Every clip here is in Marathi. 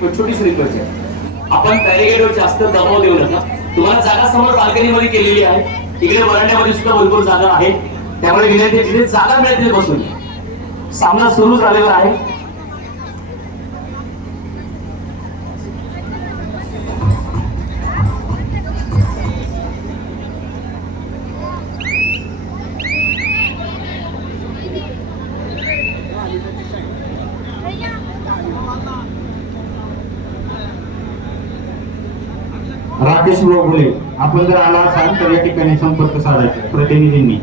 छोटीशी रिक्वेस्ट आहे, आपण बॅरिगेडवर जास्त दबाव देऊ नका. तुम्हाला जागा समोर बाल्कनी मध्ये केलेली आहे, इकडे वरांड्यामध्ये सुद्धा भरपूर जागा आहे. त्यामुळे विनंती आहे, जिथे जागा मिळेल तिथे बसून. सामना सुरू झालेला आहे. राकेश बोगले, आपण जर आला असाल तर या ठिकाणी संपर्क साधायचा प्रतिनिधींनी.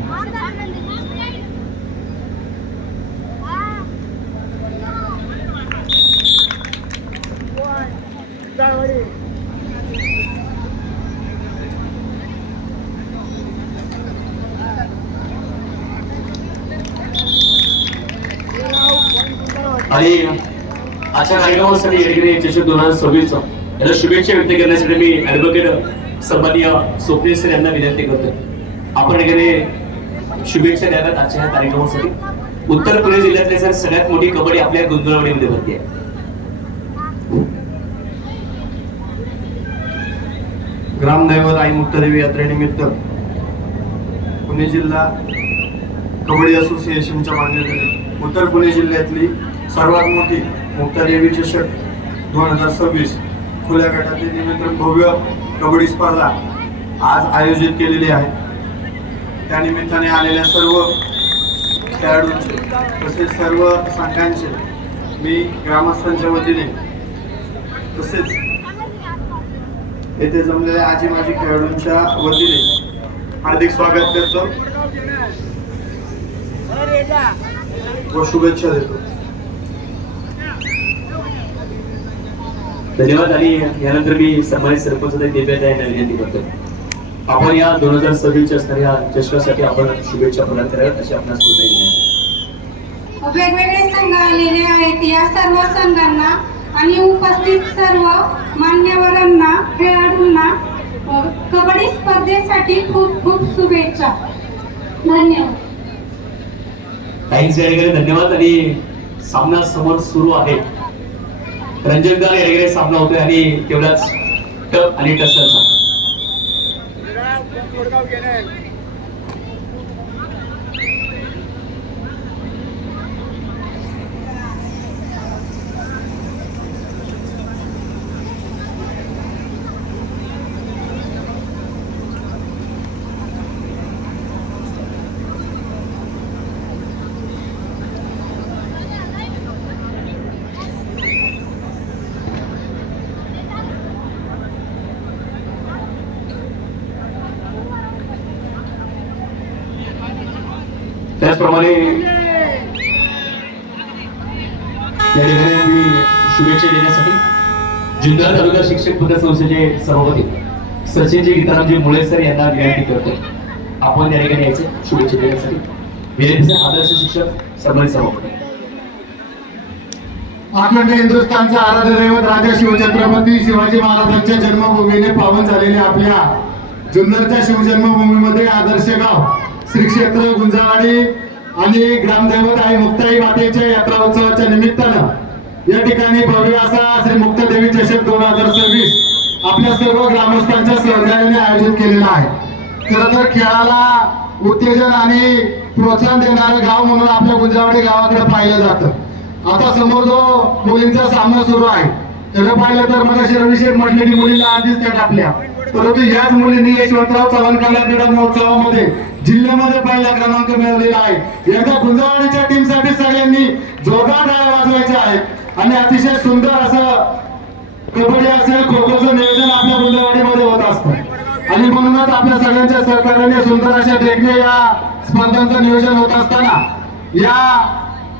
आणि आजच्या कार्यक्रमासाठी या ठिकाणी चषक 2026 याला शुभेच्छा व्यक्त करण्यासाठी मी ऍडव्होकेट सन्माननीय स्वप्नील सर यांना विनंती करतो. आपण एखादे शुभेच्छा द्याव्यात आजच्या या कार्यक्रमासाठी. उत्तर पुणे जिल्ह्यातली सर सगळ्यात मोठी कबड्डी आपल्या गुंजळवाडीमध्ये भरती आहे. ग्रामदैवत आई मुक्तादेवी यात्रेनिमित्त पुणे जिल्हा कबड्डी असोसिएशनच्या मान्यतेने उत्तर पुणे जिल्ह्यातली सर्वात मोठी मुक्तादेवी चषक 2026 खुल्या गटातील निमित्त भव्य कबड्डी स्पर्धा आज आयोजित केलेली आहे. त्या निमित्ताने आलेल्या सर्व खेळाडूंचे तसेच सर्व संघांचे मी ग्रामस्थांच्या वतीने तसेच येथे जमलेल्या आजी माजी खेळाडूंच्या वतीने हार्दिक स्वागत करतो व शुभेच्छा देतो. धन्यवाद. आणि यानंतर मी सन्मानित सरपंच दिव्याता यांना विनंती करतो, आपण या 2026 असणाऱ्या चषकासाठी आपण शुभेच्छा प्रदान कराव्यात अशी आपणास विनंती. वेगवेगळे संघ आलेले आहेत. या सर्व संघांना आणि उपस्थित सर्व मान्यवरांना खेळाडूंना कबड्डी स्पर्धेसाठी खूप खूप शुभेच्छा. धन्यवाद. थँक्स या ठिकाणी धन्यवाद. आणि सामना समोर सुरू आहे. रंजकदार या ठिकाणी सामना होतोय आणि तेवढाच टफ आणि टसलचा. त्याचप्रमाणे या ठिकाणी मी शुभेच्छा देण्यासाठी जुन्नर तालुका शिक्षक पतसंस्थेचे सभापती सचिनजी गीतारामजी मुळे सर यांना विनंती करतो, आपण या ठिकाणी यायचे शुभेच्छा देण्यासाठी. विनंती सर, आदर्श शिक्षक सन्मानित सभापती. अखंड हिंदुस्थानचा आराध्य दैवत राजा शिवछत्रपती शिवाजी महाराजांच्या जन्मभूमीने पावन झालेल्या आपल्या जुन्नरच्या शिवजन्मभूमीमध्ये आदर्श गाव श्री क्षेत्र गुंजावाडी आणि ग्रामदैवत आई मुक्ताई मातेच्या यात्रा उत्सवाच्या निमित्तानं या ठिकाणी भव्य असा श्री मुक्तादेवी चषक 2026 आपल्या सर्व ग्रामस्थांच्या सहकार्याने आयोजित केलेला आहे. खरं तर खेळाला उत्तेजन आणि प्रोत्साहन देणारं गाव म्हणून आपल्या गुंजावाडी गावाकडे पाहिलं जातं. आता समोर जो मुलींचा सामना सुरू आहे त्याला पाहिलं तर मग रविशेठ म्हटलेली मुलीला आधीच त्या टाकल्या, परंतु याच मुलींनी यशवंतराव चव्हाण कला क्रीडा महोत्सवामध्ये जिल्ह्यामध्ये पहिला क्रमांक मिळवलेला आहे. एकदा गुंजावाडीच्या टीमसाठी सगळ्यांनी जोरदार टाळ्या वाजवायच्या आहेत. आणि अतिशय सुंदर असं कबड्डी असेल खो खोचं नियोजन आपल्या गुंजावाडीमध्ये होत असतं आणि म्हणूनच आपल्या सगळ्यांच्या सहकार्याने सुंदर अशा देखणे या स्पर्धांचं नियोजन होत असताना या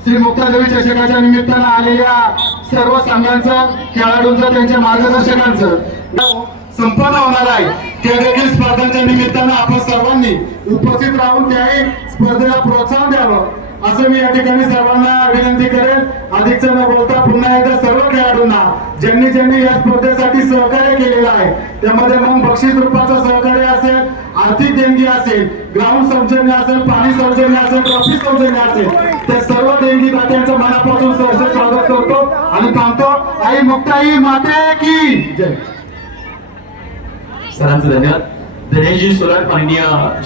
श्री मुक्तादेवी चषकाच्या निमित्तानं आलेल्या सर्व संघांचं खेळाडूंचं त्यांच्या मार्गदर्शकांचं संपन्न होणार आहे. त्या देखील स्पर्धांच्या निमित्तानं आपण सर्वांनी उपस्थित राहून त्याही स्पर्धेला प्रोत्साहन द्यावं असं मी या ठिकाणी सर्वांना विनंती करेन. अधिकच न बोलता पुन्हा एकदा सर्व खेळाडूंना ज्यांनी या स्पर्धेसाठी सहकार्य केलेलं आहे, त्यामध्ये मग बक्षीस रूपाचं सहकार्य असेल, आर्थिक देणगी असेल, ग्राउंड सौजन्य असेल, पाणी सौजन्य असेल, ट्रॉफी सौजन्य असेल, त्या सर्व देणगी दात्यांचं मनापासून सहर्ष स्वागत करतो आणि थांबतो. आई मुक्ताई माते की जय. सरांचं धन्यवाद. धनेशजी सोलार माननीय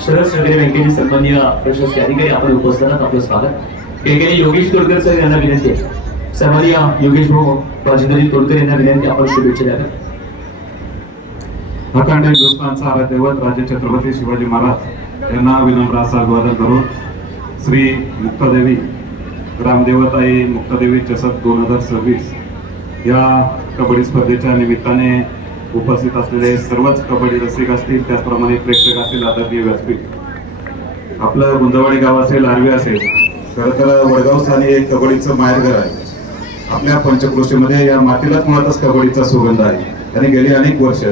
शरद सहकारी बँकेचे सन्माननीय प्रशासकीय अधिकारी आपण उपस्थित आहात, आपलं स्वागत. एकेरी योगेश तोडकर सर यांना विनंती आहे. सन्माननीय योगेश भाऊ राजेंद्रजी तोडकर यांना विनंती, आपण शुभेच्छा द्याव्या. अखंड हिंदुस्थानचा आराध्यदैवत राजे छत्रपती शिवाजी महाराज यांना विनम्र असा अभिवादन करून श्री मुक्तादेवी ग्रामदेवताई मुक्तादेवी चषक 2026 या कबड्डी स्पर्धेच्या निमित्ताने उपस्थित असलेले सर्वच कबड्डी रसिक असतील, त्याचप्रमाणे प्रेक्षक असतील, आदरणीय व्यासपीठ. आपलं गुंजवाडी गाव असेल, आर्वी असेल, खरं तर वडगाव स्थानी एक कबड्डीचं माहेरघर आहे. आपल्या पंचक्रोशीमध्ये या मातीलाच मुळातच कबड्डीचा सुगंध आहे आणि गेली अनेक वर्ष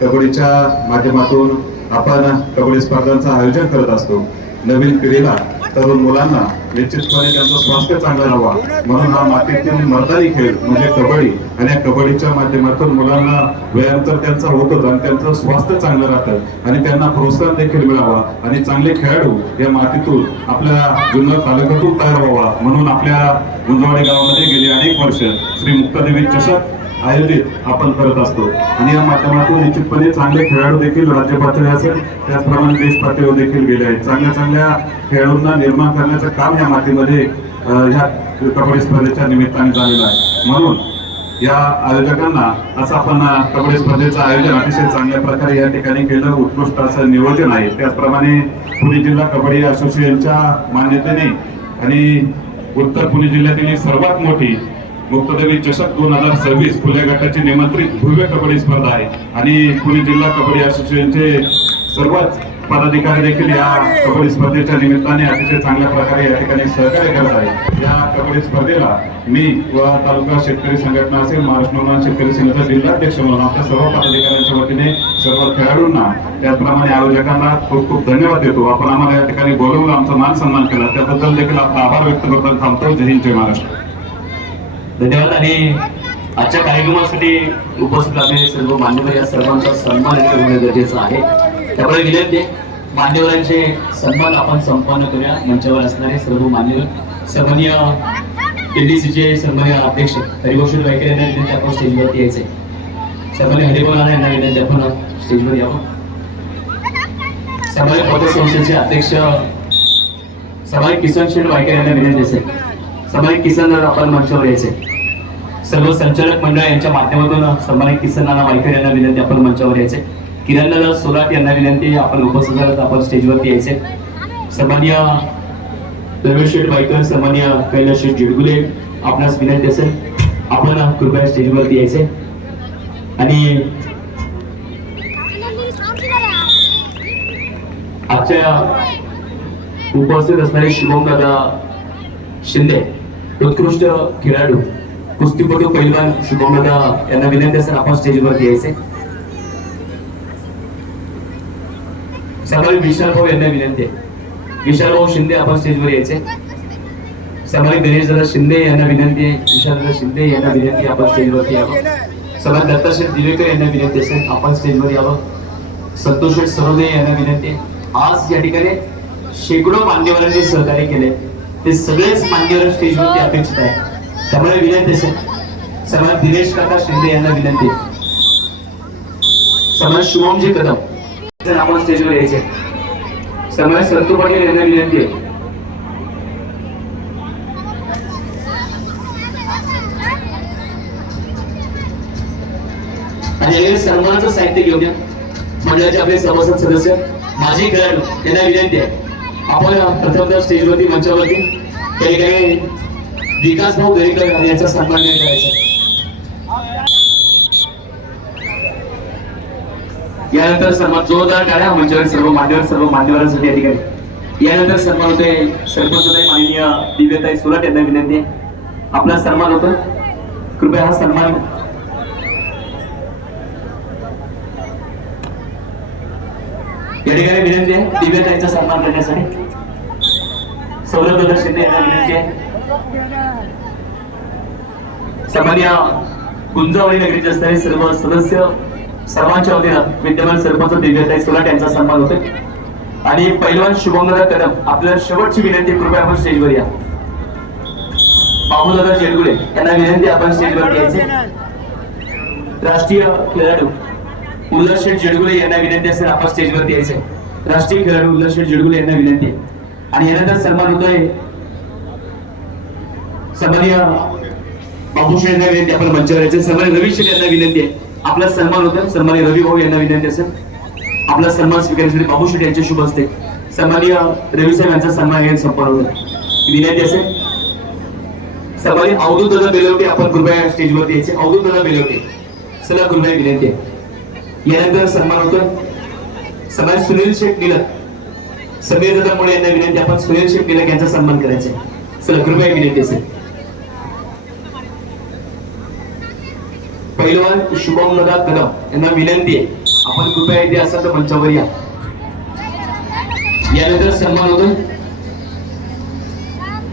कबड्डीच्या माध्यमातून आपण कबड्डी स्पर्धांचं आयोजन करत असतो. नवीन पिढीला, तरुण मुलांना निश्चितपणे त्यांचं स्वास्थ्य चांगलं राहावा म्हणून हा मातीतील मर्दानी खेळ म्हणजे कबड्डी, आणि या कबड्डीच्या माध्यमातून मुलांना व्यायाम तर त्यांचा होतोच आणि त्यांचं स्वास्थ्य चांगलं राहतं आणि त्यांना प्रोत्साहन देखील मिळावा आणि चांगले खेळाडू या मातीतून आपल्या जुन्नर तालुक्यातून तयार व्हावा म्हणून आपल्या गुंजवाडी गावामध्ये गेली अनेक वर्ष श्री मुक्तादेवी चषक आयोजित आपण करत असतो आणि या माध्यमातून निश्चितपणे चांगले खेळाडू देखील राज्य पातळी असेल, त्याचप्रमाणे देश पातळीवर देखील गेले आहेत. चांगल्या खेळाडूंना निर्माण करण्याचं काम या मातीमध्ये ह्या कबड्डी स्पर्धेच्या निमित्ताने झालेलं आहे. म्हणून या आयोजकांना असं आपण कबड्डी स्पर्धेचं आयोजन अतिशय चांगल्या प्रकारे या ठिकाणी केलं, उत्कृष्ट असं नियोजन आहे. त्याचप्रमाणे पुणे जिल्हा कबड्डी असोसिएशनच्या मान्यतेने आणि उत्तर पुणे जिल्ह्यातील सर्वात मोठी मुक्तादेवी चषक 2026 खुल्या गटाची निमंत्रित भव्य कबड्डी स्पर्धा आहे आणि पुणे जिल्हा कबड्डी असोसिएशनचे सर्वच पदाधिकारी देखील या कबड्डी स्पर्धेच्या निमित्ताने अतिशय चांगल्या प्रकारे या ठिकाणी सहकार्य करत आहे. या कबड्डी स्पर्धेला मी व तालुका शेतकरी संघटना असेल, महाराष्ट्र नवनिर्माण शेतकरी संघाचा जिल्हाध्यक्ष म्हणून आपल्या सर्व पदाधिकाऱ्यांच्या वतीने सर्व खेळाडूंना त्याचप्रमाणे आयोजकांना खूप खूप धन्यवाद देतो. आपण आम्हाला या ठिकाणी बोलवून आमचा मान सन्मान केला त्याबद्दल देखील आपला आभार व्यक्त करतो. थांबतो. जय हिंद, जय महाराष्ट्र. धन्यवाद. आणि आजच्या कार्यक्रमासाठी उपस्थित असलेले सर्व मान्यवर या सर्वांचा सन्मान करणं गरजेचं आहे. त्यामुळे विनंती मान्यवरांचे सन्मान आपण संपन्न करूया. मंचावर असणारे सर्व मान्यवर, सन्माननीय एलडीसीचे सन्माननीय अध्यक्ष हरिभूषण वायकर यांना विनंती आपण स्टेजवरती यायचे. सन्माननीय हरिभाऊ नाना यांना विनंती आपण स्टेजवर यावं. सन्माननीय पतसंस्थेचे अध्यक्ष सन्माननीय किसन शेठ वायकर यांना विनंती असेल. सन्माननीय किसन दादा आपण मंचावर यायचे. सर्व संचालक मंडळ यांच्या माध्यमातून सन्माननीय किसन नाना वायकर यांना विनंती आपण मंचावर यायचे. किरण दादा सोलाट यांना विनंती आपण उपस्थित झाल्यात आपण स्टेजवरती यायचे. सन्माननीय रमेश शेठ वायकर, सन्माननीय कैलास शेठ जिडगुले आपणास विनंती असेल आपण कृपया स्टेजवरती यायचे. आणि आजच्या उपस्थित असणारे शुभम दादा शिंदे उत्कृष्ट खेळाडू कुस्तीपटू पैलवान शुभम दादा यांना विनंती असेल आपण स्टेजवरती यायचे. सन्माननीय विशाल भाऊ यांना विनंती आहे. विशाल भाऊ शिंदे आपण स्टेजवर यायचे. सन्माननीय गणेश दादा शिंदे यांना विनंती आहे. विशाल दादा शिंदे यांना विनंती आपण स्टेजवरती यावं. सन्माननीय दत्ताशेठ दिवेकर यांना विनंती असेल आपण स्टेजवर यावं. संतोष शेठ सरोदे यांना विनंती आहे. आज या ठिकाणी शेकडो मान्यवरांनी सहकार्य केले, ते सगळेच मान्यवर स्टेजवरती अपेक्षित आहे. त्यामुळे विनंती असेल सन्माननीय दिनेश काका शिंदे यांना विनंती आहे. सन्माननीय शुभमजी कदम आपण स्टेजवर यायचे. सन्माननीय संतू पाटील यांना विनंती आहे. आणि सन्मानाचं साहित्य घेऊन या. मंडळाचे आपले सभासद सदस्य माजी खेळाडू यांना विनंती आहे आपण प्रथमतः स्टेजवरती मंचावरती त्या ठिकाणी विकास भाऊ दरेकर यांचा सन्मान करायचा. यानंतर सन्मान जोरदार टाळ्या मंचावर सर्व मान्यवरांसाठी या ठिकाणी. यानंतर सन्मान होते सरपंच माननीय दिव्यताई सोलाट यांना विनंती आहे आपला सन्मान होतो. कृपया हा सन्मान या ठिकाणी विनंती आहे दिव्यताईचा सन्मान करण्यासाठी. सौरभ शिंदे यांना विनंती आहे. सामान्य गुंजावळी नगरीचे असणारे सर्व सदस्य सर्वांच्या वतीनं विद्यमान सरपंच दिव्याताई सोलाट यांचा सन्मान होतोय. आणि पैलवान शुभमदादा कदम आपल्याला शेवटची विनंती, कृपया आपण स्टेजवर या. बाबूदादा जेडगुले यांना विनंती, आपण स्टेजवर यायचे. राष्ट्रीय खेळाडू उल्हासशेठ जेडगुले यांना विनंती असेल, आपण स्टेजवरती यायचे. राष्ट्रीय खेळाडू उल्हासशेठ जेडगुले यांना विनंती आहे. आणि यानंतर सन्मान होतोय सन्माननीय बाबूशेठ यांना विनंती, आपण मंचावर यायचे. सन्माननीय रवी शेठ यांना विनंती आहे, आपला सन्मान होतोय. सन्माननीय रवी भाऊ यांना विनंती असेल, आपला सन्मान स्वीकारण्यासाठी बाबूशेठ यांचे शुभ हस्ते सन्माननीय रवी साहेब यांचा सन्मान घेऊन संपन्न होतो. विनंती असेल सन्माननीय अवधूत दादा बेलवटे, आपण कृपया स्टेजवरती यायचे. अवधूत दादा बेलवटे चला, कृपया विनंती आहे. यानंतर सन्मान होतोय सन्माननीय सुनील शेठ निलक, समीर दादा मुळे यांना विनंती, आपण सुनील शेठ निलक यांचा सन्मान करायचा. चला, कृपया विनंती असेल. पैलवान शुभमदादा कदम यांना विनंती आहे, आपण कृपया इथे असाल तर मंचावर या. यानंतर सन्मान होतोय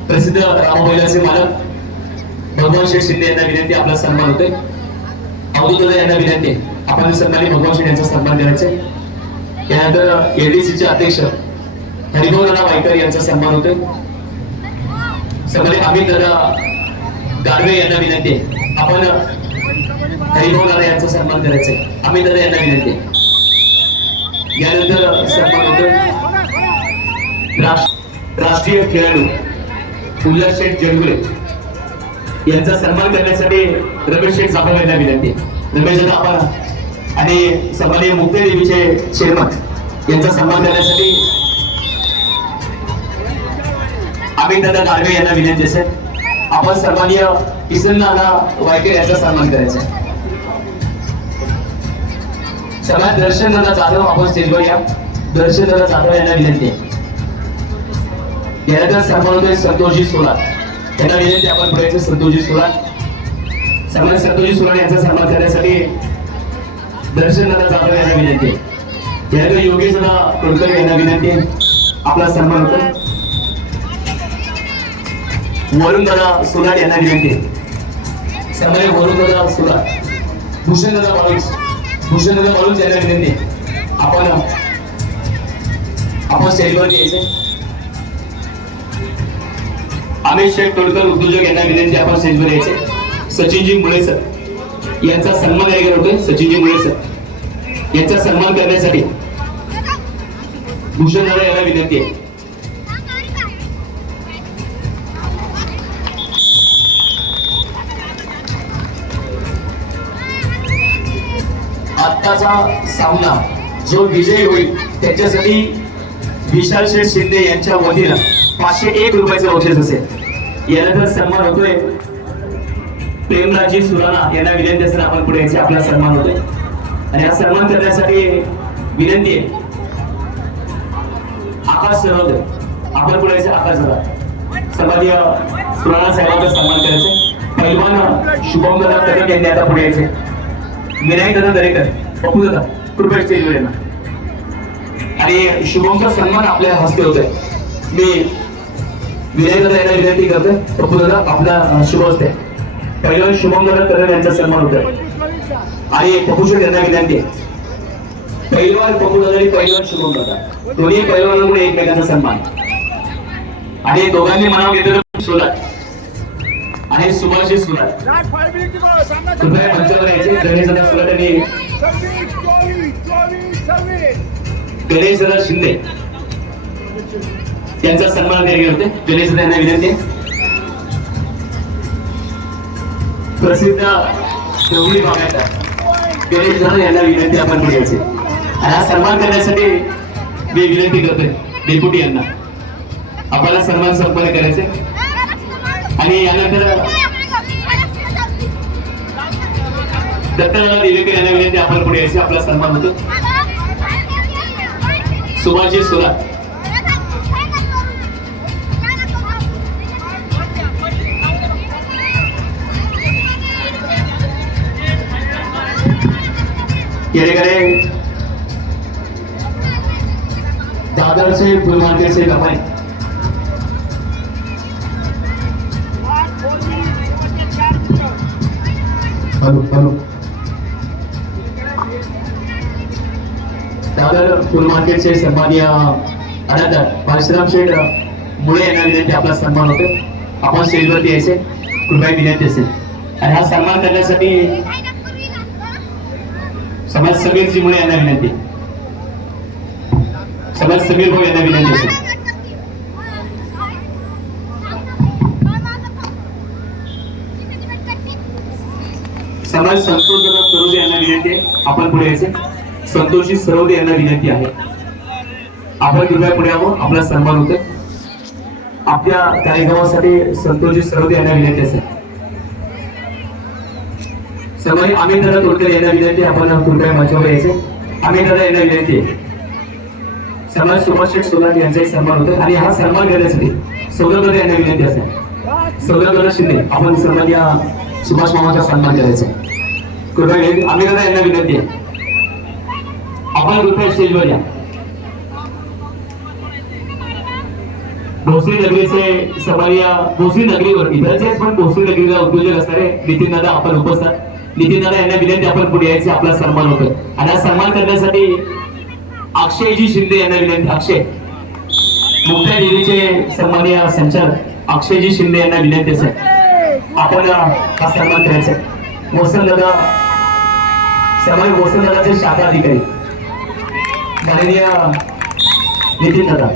प्रसिद्ध रामबैलाचे मालक भगवान शेठ शिंदे यांना विनंती, आपला सन्मान होतोय. अवधूत दादा यांना विनंती आहे, आपण सन्मानित भगवान शेठ यांचा सन्मान करायचा. यानंतर एडीसीचे अध्यक्ष हरिभाऊ दादा वायकर यांचा सन्मान होतोय. सन्मानित अमित दादा गाडवे यांना विनंती आहे, आपण हरिभाऊ दादा यांचा सन्मान करायचा आहे. अमित दादा यांना विनंती आहे. यानंतर सन्मान होतोय राष्ट्रीय खेळाडू उल्हासशेठ जेडगुले यांचा सन्मान करण्यासाठी रमेश शेठ जाधव यांना विनंती आहे. रमेश दादा आपण आणि सन्माननीय मुक्ती देवीचे चेअरमन यांचा सन्मान करण्यासाठी अमित दादा गाडवे यांना विनंती असेल, आपण सन्माननीय किसन दादा वायकर यांचा सन्मान करायचा आहे. सगळ्यात दर्शन दादा जाधव, आपण स्टेजवर या. दर्शन दादा जाधव यांना विनंती आहे. यानंतर सन्मान होतोय संतोषजी सोलार यांना विनंती, आपण पुढे संतोषजी सोलार. सन्मान संतोषजी सोलार यांचा सन्मान करण्यासाठी दर्शन दादा जाधव यांना विनंती आहे. यानंतर योगेश दादा कुलकर्णी यांना विनंती आहे, आपला सन्मान होतो. वरुण दादा सोलार यांना विनंती आहे, सन्माननीय वरुण दादा सोलार. भूषण दादा बाळूस यांना विनंती आहे, आपण स्टेजवर यायचे. अमित शेठ टोळकर उद्योजक यांना विनंती, आपण स्टेजवर यायचे. सचिनजी मुळे सर यांचा सन्मान यायला होतोय. सचिनजी मुळे सर यांचा सन्मान करण्यासाठी भूषण दादा यांना विनंती आहे. आत्ताचा सामना जो विजयी होईल त्याच्यासाठी विशाल शेठ शिंदे यांच्या वतीनं 501 रुपयाचं बक्षीस असेल. यानंतर सन्मान होतोय प्रेमराजी सुराणा यांना विनंती असेल, आपण पुढे यायचे. आपला सन्मान होतोय आणि हा सन्मान करण्यासाठी विनंती आहे आकाश सरोदे, आपण पुढे यायचे. आकाश दादा सन्माननीय सुराणा साहेबांचा सन्मान करायचा. पैलवान शुभमदादा कदम यांनी आता पुढे यायचे. विनायक दादा दरेकर, पप्पू दादा कृपया स्टेजवर येणार. आणि शुभमचा सन्मान आपल्या हस्ते होतोय. मी विनायक दादा यांना विनंती करतोय, पप्पू दादा आपला शुभ हस्ते. पहिलं शुभम दादा कदम यांचा सन्मान होतोय. आणि पप्पू शेठ यांना विनंती आहे, पहिलवान पप्पू दादा आणि पहिलवान शुभम दादा दोन्ही पहिलवानांमुळे एकमेकांचा सन्मान. आणि दोघांनी मनाव घेतलं सोलार आणि सुभाषजी सोलार, कृपया मंचावर यायचे. गणेश दादा सोलार आणि गणेश दादा शिंदे यांचा सन्मान केले होते. गणेश दादा यांना विनंती आहे. प्रसिद्ध देवळी भागाचा गणेश दादा यांना विनंती, आपण पुढे यायचे. आणि हा सन्मान करण्यासाठी मी विनंती करतोय डेप्युटी यांना, आपल्याला सन्मान संपन्न करायचे. आणि यानंतर दत्तदादा देवेकर यांना विनंती, आपण पुढे यायचे. आपला सन्मान होतो. सुभाषजी सोलार येणेकरे दादरचे फुल मार्केटचे व्यापारी चालू चालू. दादर फुल मार्केटचे सन्माननीय अनाथर परशुराम शेठ मुळे यांना विनंती आपला सन्मान होतो. आपण स्टेजवरती यायचे कृपया विनंती असेल. आणि हा सन्मान करण्यासाठी समाज समीरजी मुळे यांना विनंती. समाज समीर भाऊ यांना विनंती असेल. समाज संतोष सरोदे यांना विनंती आहे. आपण पुढे यायचे. संतोषजी सरोदे यांना विनंती आहे. आपण कृपया पुढे यावं. आपला सन्मान होतोय. आपल्या कार्यक्रमासाठी संतोषजी सरोदे यांना विनंती असेल. समाज अमित दादा तोडकर यांना विनंती. आपण कृपया माझ्यावर यायचे. अमित दादा यांना विनंती आहे. समाज सुभाष शेठ सोलांकी यांचाही सन्मान होतोय. आणि हा सन्मान करण्यासाठी सौरभ दादा यांना विनंती असेल. सौरभ दादा शिंदे आपण सन्माननीय सुभाष मामाचा सन्मान करायचा. कृपया अमित दादा यांना विनंती आहे. आपण कृपया स्टेजवर या. भोसरी नगरीचे सन्माननीय भोसरी नगरीवर इतरचे पण भोसरी नगरीला उद्योजक असणारे नितीन दादा आपण उपस्थित. नितीन दादा यांना विनंती आपण पुढे यायचे. आपला सन्मान होतोय. आणि हा सन्मान करण्यासाठी अक्षयजी शिंदे यांना विनंती. अक्षय मुक्ता देवीचे सन्माननीय संचालक अक्षयजी शिंदे यांना विनंती असेल. आपण हा सन्मान करायचा. मोसन दादा सन्मान्य मोसन दादाचे शाखा अधिकारी माननीय नितीन दादा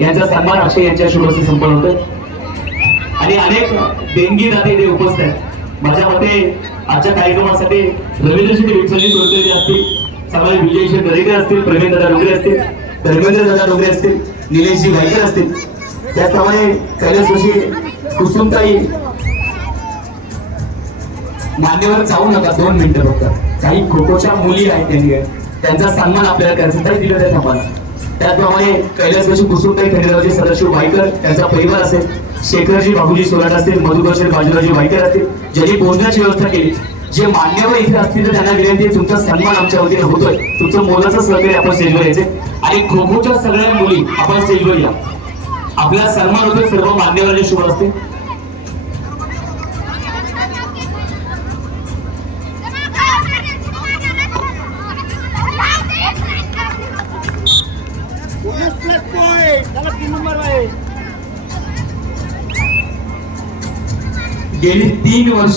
यांचा सन्मान अक्षय यांच्या शुभ हस्ते संपन्न होतोय. आणि अनेक देणगी दाते इथे उपस्थित आहेत. माझ्या मते आजच्या कार्यक्रमासाठी रवींद्रजी विठ्ठलजी तोडकरी असतील, सन्मान्य विजयशी दरेकर असतील, प्रवीण दादा डोंगरे असतील, धर्मेंद्र दादा डोंगरे असतील, निलेशजी वायकर असतील, त्याचप्रमाणे कैलासवासी कुसुमताई मान्यवर जाऊ नका. 2 मिनिटं फक्त. काही खोखोच्या मुली आहेत त्यांचा सन्मान आपल्याला करायचा. तरी दिलं त्या आम्हाला. त्याचप्रमाणे कैलासवासी कुसुमताई खंडेरावजी सदाशिव वायकर त्यांचा परिवार असेल, शेखरजी बाबूजी सोलाट असतील, मधुकर बाजीरावजी वायकर असतील, ज्यांनी भोजनाची व्यवस्था केली. जे मान्यवर इथे असतील तर त्यांना विनंती, तुमचा सन्मान आमच्या वतीने होतोय. तुमचं मोलाचं सहकार्य आपण स्टेजवर यायचे. आणि खो खोच्या सगळ्या मुली आपण स्टेजवर या. आपला सन्मान होतोय सर्व मान्यवरांचे शुभ असते. गेली 3 वर्ष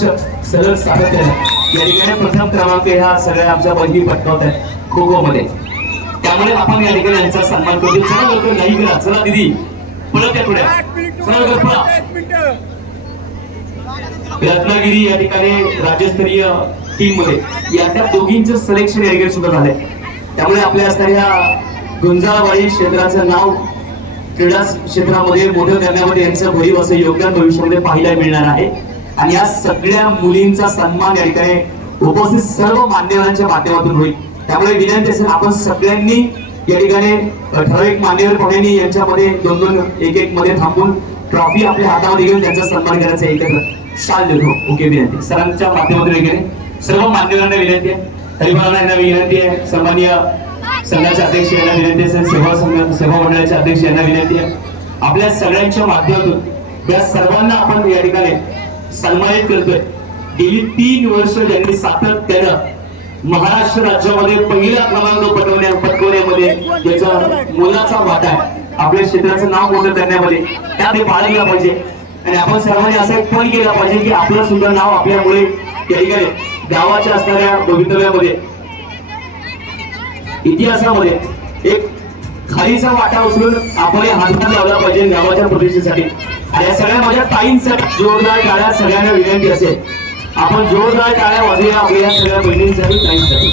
सलग सातत्याने या ठिकाणी प्रथम क्रमांक ह्या सगळ्या आमच्या बहिणी पटकावत आहेत खो खो मध्ये. त्यामुळे आपण या ठिकाणी यांचा सन्मान करतो. चला लवकर नाही करा. चला दीदी पळत या पुढे. चला लवकर पळा. रत्नागिरी या ठिकाणी राज्यस्तरीय टीम मध्ये या त्या दोघींचं सिलेक्शन या ठिकाणी सुद्धा झालंय. त्यामुळे आपल्या असणाऱ्या गुंजाळवाडी क्षेत्राचं नाव क्रीडा क्षेत्रामध्ये मोठं करण्यामध्ये यांचं भरीव असं योगदान भविष्यामध्ये पाहायला मिळणार आहे. आणि या सगळ्या मुलींचा सन्मान या ठिकाणी उपस्थित सर्व मान्यवरांच्या माध्यमातून होईल. त्यामुळे विनंती असेल आपण सगळ्यांनी या ठिकाणी ठराविक मान्यवर पाहुण्यांनी यांच्यामध्ये 2-2 1-1 मध्ये थांबून ट्रॉफी आपल्या हातामध्ये घेऊन त्यांचा सन्मान करायचा. एकत्र शाल देतो. ओके विनंती सरांच्या माध्यमातून वगैरे सर्व मान्यवरांना विनंती आहे. हरिभावांना विनंती आहे. सन्माननीय संघाचे अध्यक्ष यांना विनंती असेल, सेवा मंडळाचे अध्यक्ष यांना विनंती आहे. आपल्या सगळ्यांच्या माध्यमातून या सर्वांना आपण या ठिकाणी सन्मानित करतोय. गेली 3 वर्ष ज्यांनी सातत्यानं महाराष्ट्र राज्यामध्ये पहिला क्रमांक पटकवण्यामध्ये याचा मोलाचा वाटा आहे. आपल्या क्षेत्राचं नाव मोठं करण्यामध्ये त्यात बाळगला पाहिजे. आणि आपण सर्वांनी असं पण केलं पाहिजे की आपलं सुद्धा नाव आपल्यामुळे या ठिकाणी गावाच्या असणाऱ्या भवितव्यामध्ये इतिहासामध्ये एक खालीचा वाटा उचलून आपण हातभार लावला पाहिजे गावाच्या प्रतिष्ठेसाठी. आणि या सगळ्या माझ्या ताईंसाठी जोरदार टाळ्या सगळ्यांना विनंती असेल. आपण जोरदार टाळ्या वाजवूया आपल्या या सगळ्या बहिणींसाठी ताईंसाठी.